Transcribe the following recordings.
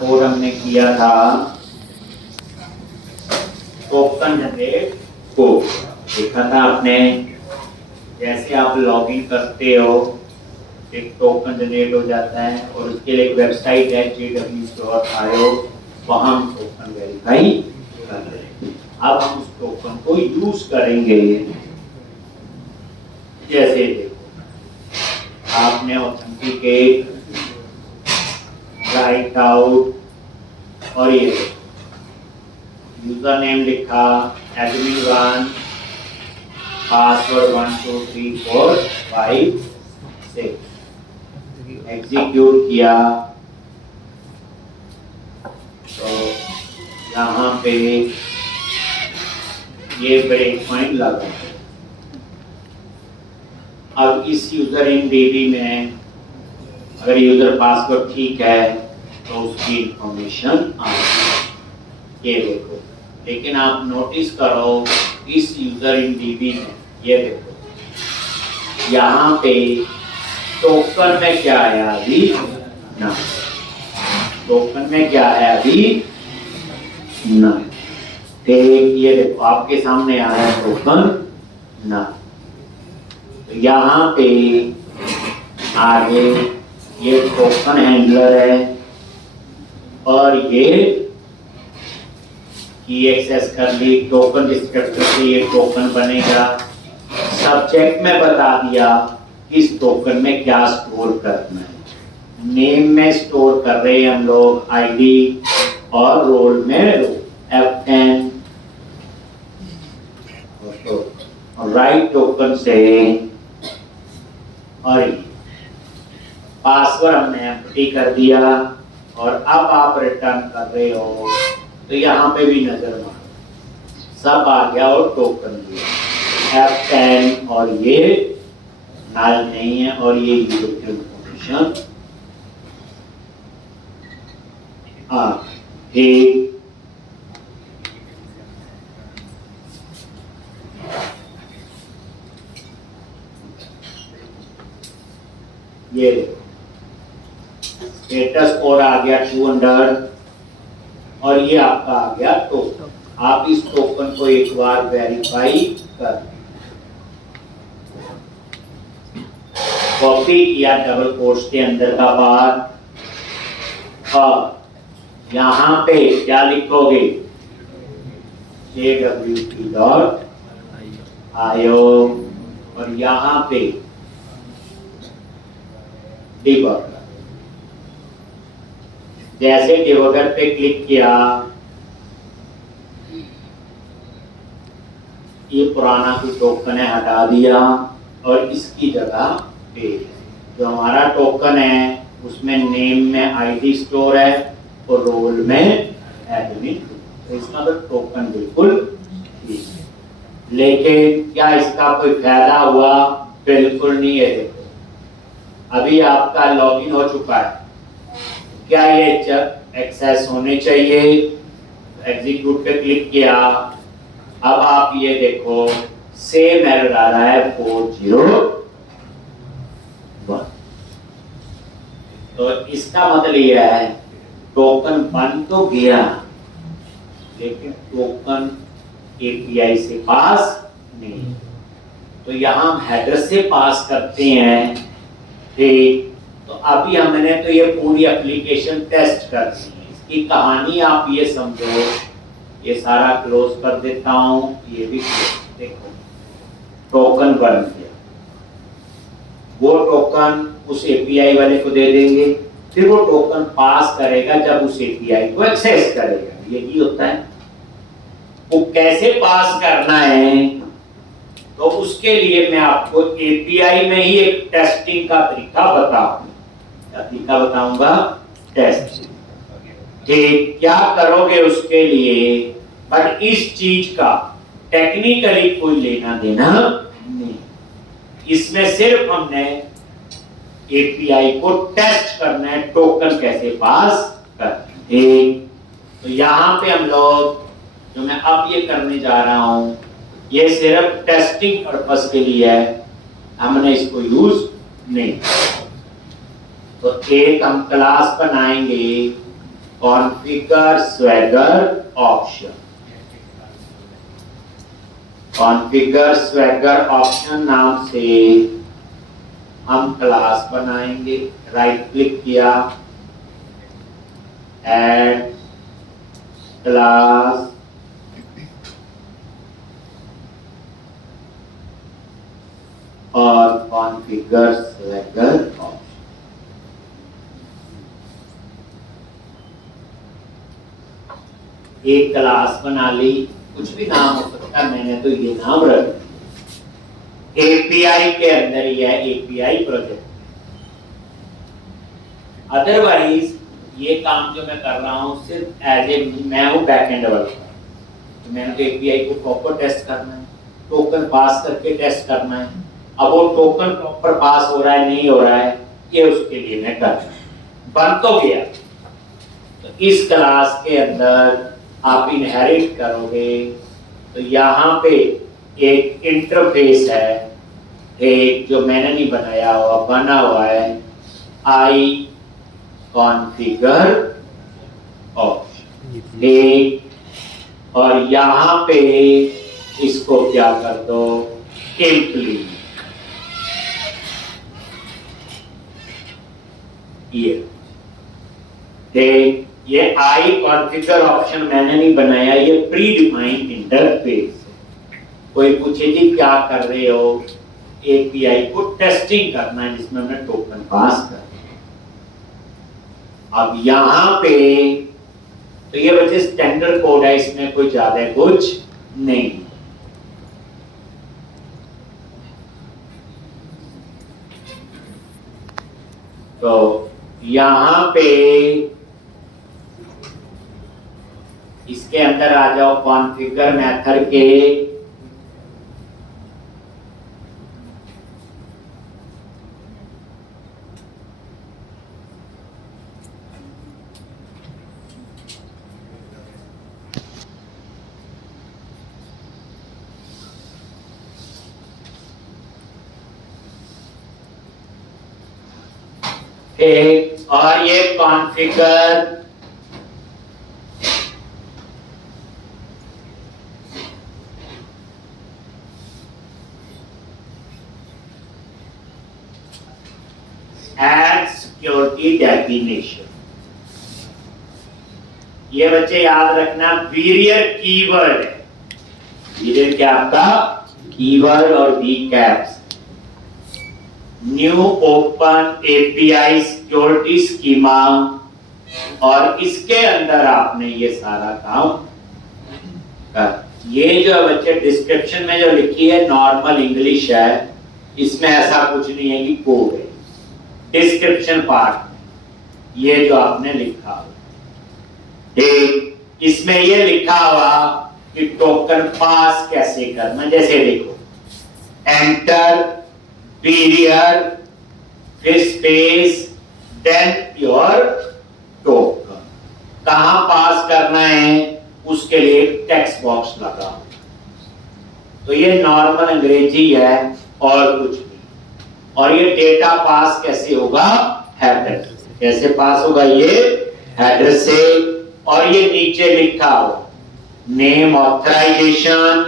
Code हमने किया था टोकन जनरेट कोड, देखा था आपने। जैसे आप लॉगिन करते हो एक टोकन जनरेट हो जाता है और उसके लिए एक वेबसाइट है jw.io, वहां हम टोकन वेरीफाई कर रहे हैं। अब हम उस टोकन को यूज करेंगे। जैसे देखो आपने ऑथेंटिकेट, राइट आउट और ये यूजर नेम लिखा, admin1, पासवर्ड 1 2 3 4 5 6, एग्जीक्यूट किया तो यहाँ पे ये ब्रेक पॉइंट लगा। अब इस यूजर इन डीबी में अगर यूजर पासवर्ड ठीक है तो उसकी इंफॉर्मेशन आ गई, ये देखो। लेकिन आप नोटिस करो इस यूजर इन डीबी में ये देखो यहाँ पे टोकन में क्या है अभी ना, टोकन में क्या है अभी ना। ठीक, ये देखो आपके सामने आ रहा है टोकन ना। तो यहाँ पे आगे ये टोकन हैंडलर है और ये की एक्सेस कर ली, टोकन डिस्क्रिप्टर से ये टोकन बनेगा। सब्जेक्ट में बता दिया इस टोकन में क्या स्टोर करना है। नेम में स्टोर कर रहे हैं हम लोग आईडी और रोल में F10 और राइट टोकन से और पासवर्ड हमने एम्प्टी कर दिया। और अब आप रिटर्न कर रहे हो तो यहाँ पे भी नजर मारो सब आ गया और टोकन दिया F10 और ये नल नहीं है और ये यूजर इंफॉर्मेशन ठीक। ये स्टेटस कोड आ गया 200 और ये आपका आ गया टोकन। आप इस टोकन को एक बार वेरीफाई कर, कॉपी किया डबल कोट्स के अंदर का बात और यहाँ पे क्या लिखोगे jwt.io और यहाँ पे डिबगर। जैसे डिबगर पे क्लिक किया ये पुराना कोई टोकन है हटा दिया और इसकी जगह पे जो हमारा टोकन है उसमें नेम में आईडी स्टोर है और रोल में एडमिन। तो इसका तो टोकन बिल्कुल ठीक है, लेकिन क्या इसका कोई फायदा हुआ? बिल्कुल नहीं है। देखो अभी आपका लॉगिन हो चुका है, क्या ये एक्सेस होने चाहिए? एग्जीक्यूट पे क्लिक किया, अब आप ये देखो सेम एरर आ रहा है 401। तो इसका मतलब यह है टोकन बन तो गया लेकिन टोकन एपीआई से पास नहीं। तो यहां हम हेडर से पास करते हैं। ठीक, तो अभी हमने तो ये पूरी एप्लीकेशन टेस्ट कर दी है। इसकी कहानी आप ये समझो, ये सारा क्लोज कर देता हूं, ये भी क्लोज। देखो टोकन बन गया, वो टोकन उस एपीआई वाले को दे देंगे, फिर वो टोकन पास करेगा जब उस एपीआई को एक्सेस करेगा। यही होता है। वो कैसे पास करना है तो उसके लिए मैं आपको एपीआई में ही एक टेस्टिंग का तरीका बताऊंगा। टेस्ट ठीक, क्या करोगे उसके लिए, बट इस चीज का टेक्निकली कोई लेना देना नहीं। इसमें सिर्फ हमने एपीआई को टेस्ट करना है, टोकन कैसे पास करना है। तो यहाँ पे हम लोग जो मैं अब ये करने जा रहा हूं ये सिर्फ टेस्टिंग पर्पस के लिए है, हमने इसको यूज नहीं। तो एक हम क्लास बनाएंगे configure swagger option. Configure swagger option नाम से हम क्लास बनाएंगे। राइट क्लिक किया, ऐड क्लास, और कॉन्फ़िगर स्वैगर ऑप्शन। एक क्लास बना ली, कुछ भी नाम हो सकता है, मैंने तो ये नाम रख दिया। एपीआई के अंदर ही है, एपीआई प्रोजेक्ट। अदरवाइज ये काम जो मैं कर रहा हूँ सिर्फ एज ए, मैं हूँ बैकएंड डेवलपर, तो मैंने तो एपीआई को प्रॉपर टेस्ट करना है, टोकन पास करके टेस्ट करना है। अब वो टोकन प्रॉपर पास हो रहा है नहीं हो रहा है, ये उसके लिए मैं कर रहा हूँ। बन तो गया। तो इस क्लास के अंदर आप इनहेरिट करोगे, तो यहाँ पे एक इंटरफेस है, एक जो मैंने नहीं बनाया हुआ, बना हुआ है, आई कॉन्फ़िगर ऑप्शन एक, और यहाँ पे इसको क्या कर दो, इम्प्लीमेंट। ये आई कॉन्फ़िगर ऑप्शन मैंने नहीं बनाया, ये प्री डिफाइंड इंटरफेस है। कोई पूछे जी क्या कर रहे हो, एपीआई को टेस्टिंग करना है जिसमें हमने टोकन पास कर। अब यहाँ पे तो ये बच्चे स्टैंडर्ड कोड है, इसमें कोई ज्यादा कुछ नहीं। तो यहाँ पे इसके अंदर आ जाओ, कॉन्फ़िगर मेथड के एक, और ये कॉन्फ़िगर एड सिक्योरिटी डेफिनेशन। ये बच्चे याद रखना, वीरियर कीवर्ड है। वीरियर क्या आपका कीवर्ड, और वी कैप्स, new open API security schema, और इसके अंदर आपने ये सारा काम कर। ये जो बच्चे डिस्क्रिप्शन में जो लिखी है नॉर्मल इंग्लिश है, इसमें ऐसा कुछ नहीं है कि कोड है। डिस्क्रिप्शन पार्ट में ये जो आपने लिखा हुआ, इसमें ये लिखा हुआ कि टोकन पास कैसे करना। जैसे देखो, एंटर पीरियड फिर स्पेस देन योर टोकन, कहां पास करना है उसके लिए टेक्स्ट बॉक्स लगा। तो ये नॉर्मल अंग्रेजी है और कुछ नहीं। और ये डेटा पास कैसे होगा, हेडर कैसे पास होगा, ये हेडर से। और ये नीचे लिखा हो नेम ऑथराइजेशन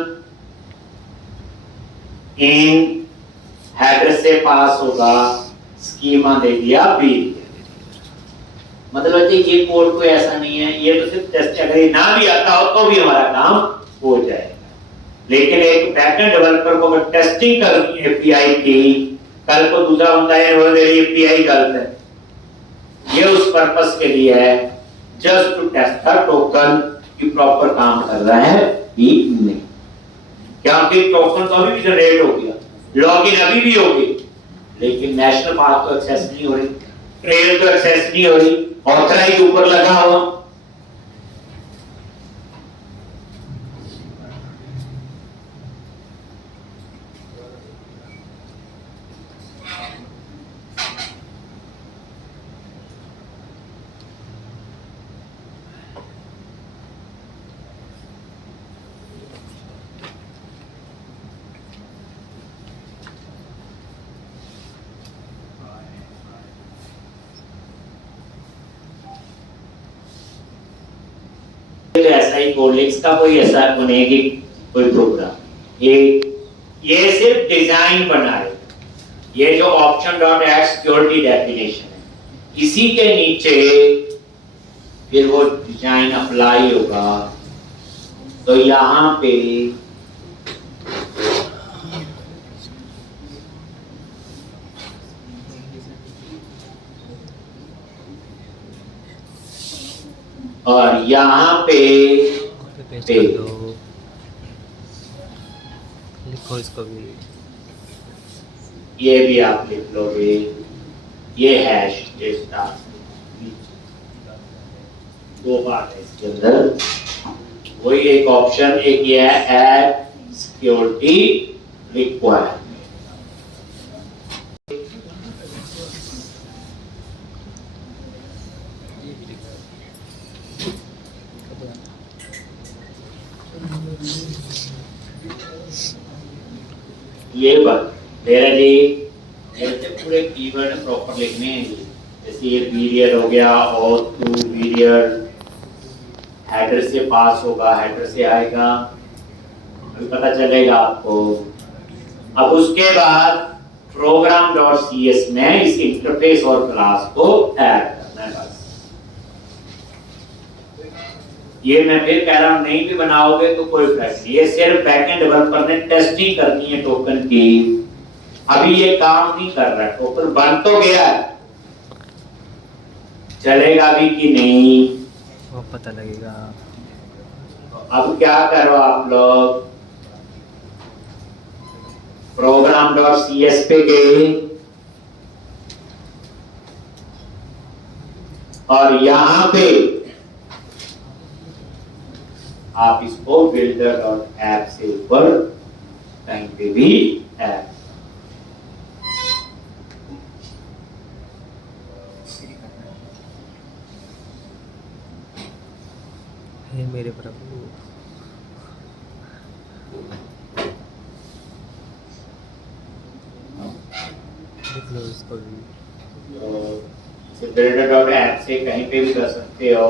इन, हेडर से पास होगा, स्कीमा दे दिया बी। मतलब ये कोड कोई ऐसा नहीं है, ये तो सिर्फ टेस्ट, अगर ये ना भी आता हो तो भी हमारा काम हो जाएगा। लेकिन एक बैकएंड डेवलपर को अगर टेस्टिंग करनी है एपीआई की, कल को दूसरा बंदा है एपीआई गलत है, ये उस पर्पस के लिए है, just to test the token कि प्रॉपर काम कर रहा है कि नहीं। क्योंकि टोकन तो अभी भी जनरेट हो गया, लॉगिन अभी भी होगी, लेकिन नेशनल पार्क तो एक्सेस नहीं हो रही, ट्रेल तो एक्सेस नहीं हो रही, ऑथराइज ऊपर लगा हुआ। तो ऐसा ही कोड इसका कोई ऐसा बनेगी कोई प्रोग्राम ये सिर्फ डिजाइन बनाए। ये जो option dot add security definition है इसी के नीचे फिर वो डिजाइन अप्लाई होगा। तो यहां पे और यहाँ पे लिखो इसको भी, ये भी आप लिख लोगे, ये हैश जैसा दो बात है इसके अंदर। वही एक ऑप्शन, एक ये है ऐड सिक्योरिटी रिक्वायरमेंट। ये बात मेरा जी ऐसे पूरे कीवर्ड प्रॉपर लिखने हैं। जैसे ये पीरियड हो गया और टू पीरियड हेडर से पास होगा, हेडर से आएगा, अभी पता चलेगा आपको। अब उसके बाद प्रोग्राम डॉट सी एस में इस इंटरफेस और क्लास को ऐड करना है बस। ये मैं फिर कह रहा हूं नहीं भी बनाओगे तो कोई फर्क नहीं, ये सिर्फ बैकएंड डेवलपर ने टेस्टिंग करनी है टोकन की। अभी ये काम नहीं कर रहा, टोकन बन तो गया है, चलेगा भी कि नहीं वो पता लगेगा। अब क्या करो आप लोग, प्रोग्राम डॉट सी एस पे गए और यहां पे आप इसको बिल्डर डॉट ऐप से ऊपर कहीं पे भी ऐप हे मेरे प्रभु, लिख लो इसको भी। बिल्डर डॉट ऐप से कहीं पे भी कर सकते हो।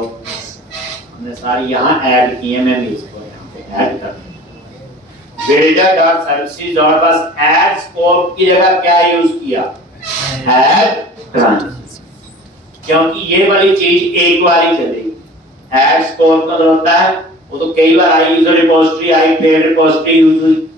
हमने सारी यहाँ ऐड की है, मैं भी इसको यहाँ पे ऐड कर दूँ। बिल्डर डॉट सर्विसेज डॉट बस ऐड स्कोप की जगह क्या यूज किया, ऐड ट्रांस, क्योंकि ये वाली चीज एक बार ही चलेगी। ऐड स्कोप का जो होता है वो तो कई बार I user repository, I paid repository use हुई।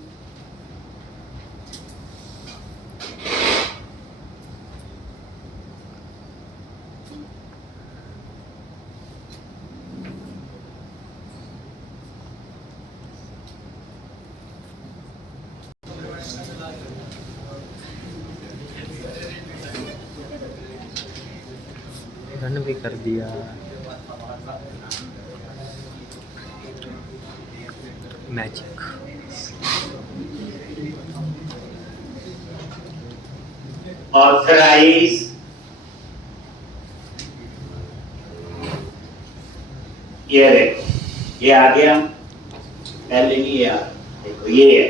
रन भी कर दिया। मैजिक ऑथराइज ये देखो, ये आ गया, पहले नहीं है, देखो ये है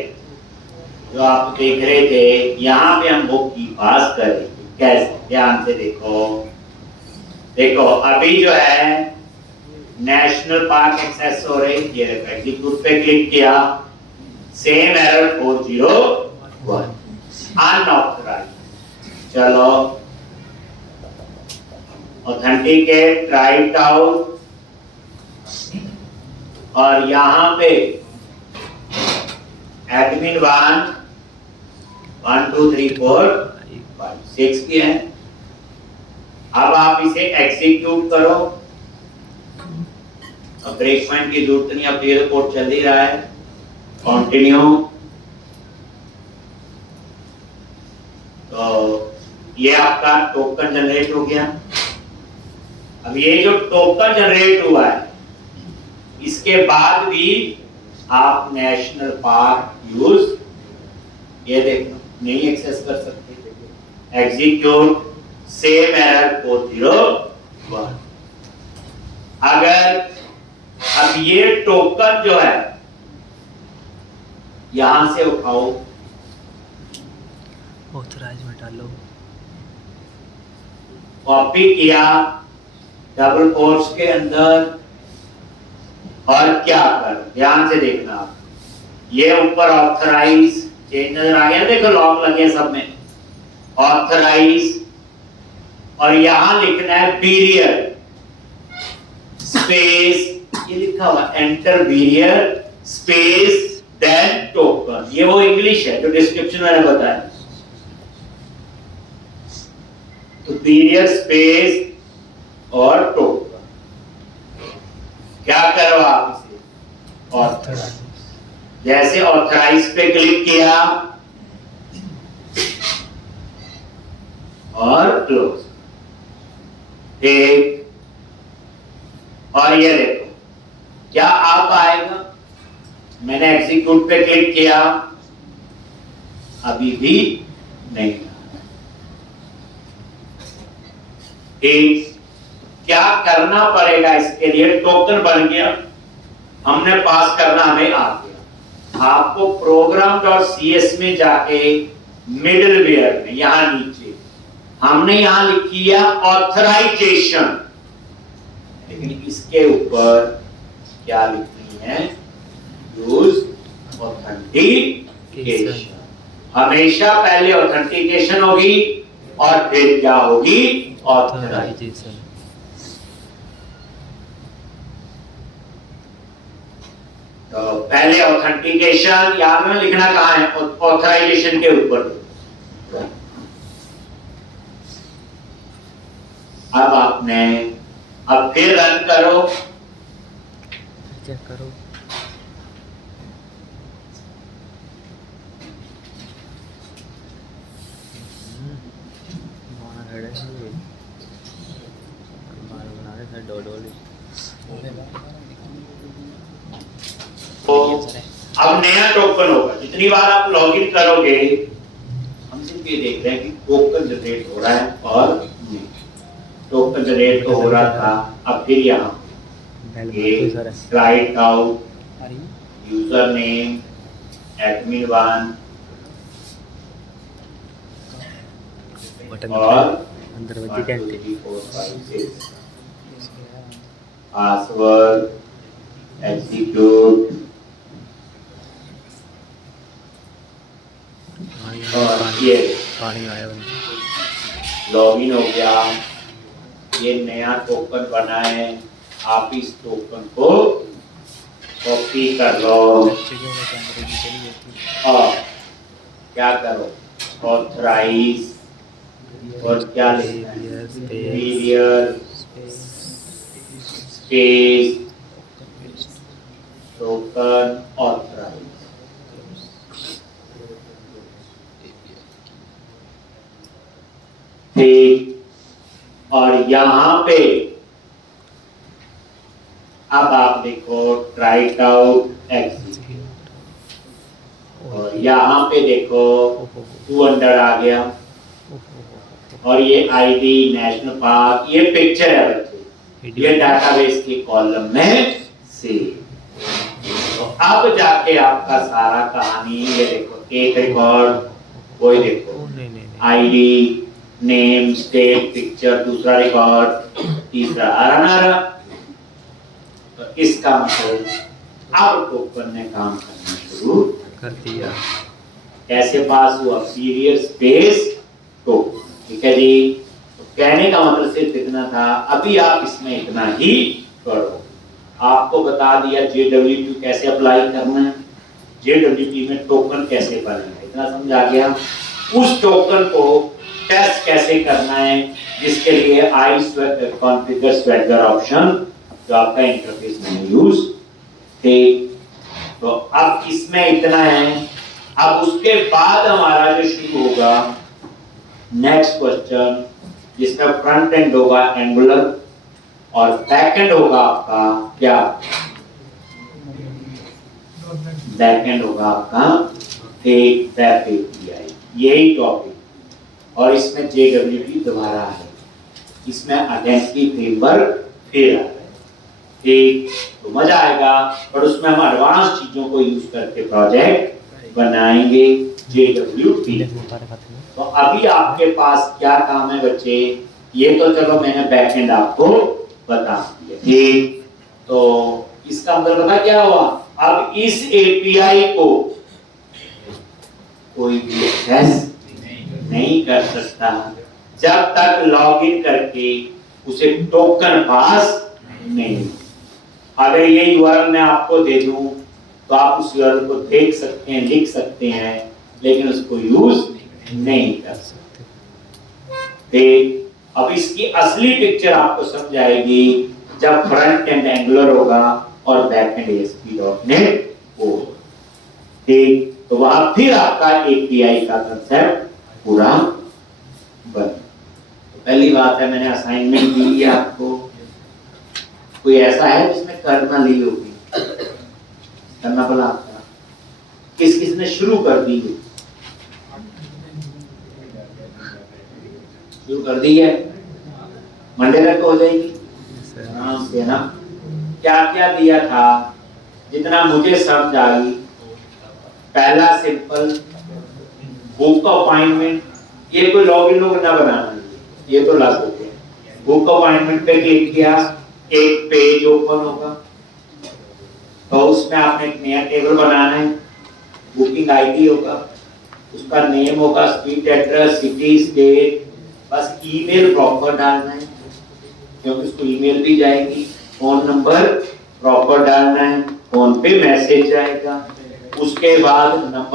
जो आप देख रहे थे। यहाँ पे हम बुक की पास कर रहे थे, कैसे, ध्यान से देखो। देखो अभी जो है नेशनल पार्क एक्सेस हो रही, ये देखो एग्जीक्यूट पे क्लिक किया, सेम एरर 401 अनऑथराइज्ड। चलो ऑथेंटिकेट, ट्राई इट आउट, और यहां पे एडमिन 1 1 2 3 4 5 6 की है। अब आप इसे एग्जीक्यूट करो। अब ब्रेक पॉइंट की जरूरत नहीं, अब ये कोड चल ही रहा है। कंटिन्यू, तो ये आपका टोकन जनरेट हो गया। अब ये जो टोकन जनरेट हुआ है इसके बाद भी आप नेशनल पार्क यूज, ये देखो, नहीं एक्सेस कर सकते। Execute, same error 401। अगर अब ये टोकन जो है यहां से उठाओ, ऑथराइज में डालो, कॉपी किया, डबल कोट्स के अंदर और क्या कर, ध्यान से देखना आप, ये ऊपर ऑथराइज चेंज नजर आ गया, देखो लॉक लगे सब में, ऑथराइज, और यहां लिखना है पीरियड स्पेस, ये लिखा हुआ enter period space then token, ये वो इंग्लिश है जो डिस्क्रिप्शन मैंने बताया। तो पीरियड स्पेस और टोकन, क्या करो आप इसे ऑथराइज, जैसे ऑथराइज पे क्लिक किया और क्लोज, ठीक, और ये देखो क्या आप आएगा, मैंने एग्जीक्यूट पे क्लिक किया, अभी भी नहीं, ठीक, क्या करना पड़ेगा इसके लिए, टोकन बन गया, हमने पास करना हमें आ गया, आपको program.cs में जाके मिडलवेयर में यहां नीचे हमने यहां लिखी है ऑथराइजेशन, लेकिन इसके ऊपर क्या लिखनी है, यूज ऑथेंटिकेशन, हमेशा पहले ऑथेंटिकेशन होगी और फिर क्या होगी, ऑथराइजेशन। तो पहले ऑथेंटिकेशन, याद में लिखना कहां है, ऑथराइजेशन के ऊपर। अब आपने, अब फिर रन करो, चेक करो, तो अब नया टोकन होगा, जितनी बार आप लॉगिन करोगे, हम सिर्फ ये देख रहे हैं कि टोकन जनरेट हो रहा है और नहीं, टोकन जनरेट तो हो रहा था, अब फिर यहाँ right out user name admin 1 और अंदर बच्चे कहते पासवर्ड एग्जीक्यूट, और ये पानी आया, लॉगिन हो गया, ये नया टोकन बना है, आप इस टोकन को कॉपी कर लो और क्या करो, ऑथराइज, और क्या लिखना है, पीरियड स्पेस टोकन ऑथराइज, ठीक, और यहां पे अब आप देखो राइट आउट एग्जीक्यूट, और यहां पे देखो 200 आ गया, और ये आईडी नेशनल पार्क, ये पिक्चर है बच्चे, ये डाटाबेस के कॉलम में से, तो अब जाके आपका सारा कहानी, ये देखो एक रिकॉर्ड, वो देखो आईडी नेम स्टेट पिक्चर, दूसरा रिकॉर्ड, तीसरा आराना, तो इसका मतलब अब टोकन ने काम करना शुरू कर दिया। कैसे पास हुआ, पीरियड स्पेस टोकन, ठीक है जी। तो कहने का मतलब सिर्फ इतना था, अभी आप इसमें इतना ही करो, आपको बता दिया JWT कैसे अप्लाई करना है, JWT में टोकन कैसे बनेगा, इतना समझ आ गया। उस टोकन को टेस्ट कैसे करना है, जिसके लिए आई कॉन्फ़िगर स्वेगर ऑप्शन जो आपका इंटरफेस में यूज, ठीक। तो अब इसमें इतना है, अब उसके बाद हमारा जो शुरू होगा नेक्स्ट क्वेश्चन, जिसमें फ्रंट एंड होगा एंगुलर और बैक एंड होगा आपका क्या, बैक एंड होगा आपका एक वेब एपीआई, यही टॉपिक, और इसमें JWT दोबारा है, इसमें आइडेंटिटी फ्रेमवर्क फिर आ रहा है, ठीक। तो मजा आएगा, और उसमें हम एडवांस चीजों को यूज करके प्रोजेक्ट बनाएंगे JWT। तो अभी आपके पास क्या काम है बच्चे, ये तो चलो मैंने बैक एंड आपको बता दिया, ठीक। तो इसका मतलब पता क्या हुआ, अब इस एपीआई को कोई भी एक्सेस नहीं कर सकता जब तक लॉगिन करके उसे टोकन पास नहीं। अगर ये यूआरएल मैं आपको दे दूं तो आप उस यूआरएल को देख सकते हैं, लिख सकते हैं, लेकिन उसको यूज नहीं कर सकते। अब इसकी असली पिक्चर आपको समझ आएगी जब फ्रंट एंड एंगुलर होगा और बैक एंड ASP.NET होगा। ठीक, तो वहां फिर आपका एपीआई का कंसेप्ट पूरा बन। तो पहली बात है, मैंने असाइनमेंट दी है आपको, कोई ऐसा है जिसने करना ली होगी, करना भला आपका किस किस ने शुरू कर दी है? शुरू कर दी है, मंडे तक तो हो जाएगी आराम से ना। क्या क्या दिया था, जितना मुझे समझ आई, पहला सिंपल बुक अपॉइंटमेंट, ये कोई लॉगिन लोग ना बनाना, ये तो ला सकते हैं। बुक अपॉइंटमेंट पे क्लिक किया, एक पेज ओपन होगा, तो उसमें आपने एक नया टेबल बनाना है, बुकिंग आईडी होगा, उसका नेम होगा, स्ट्रीट एड्रेस, सिटी, स्टेट, बस ईमेल प्रॉपर डालना है क्योंकि उसको ईमेल भी जाएगी, फोन नंबर प्रॉपर डालना है, फोन पे मैसेज जाएगा, उसके बाद नंबर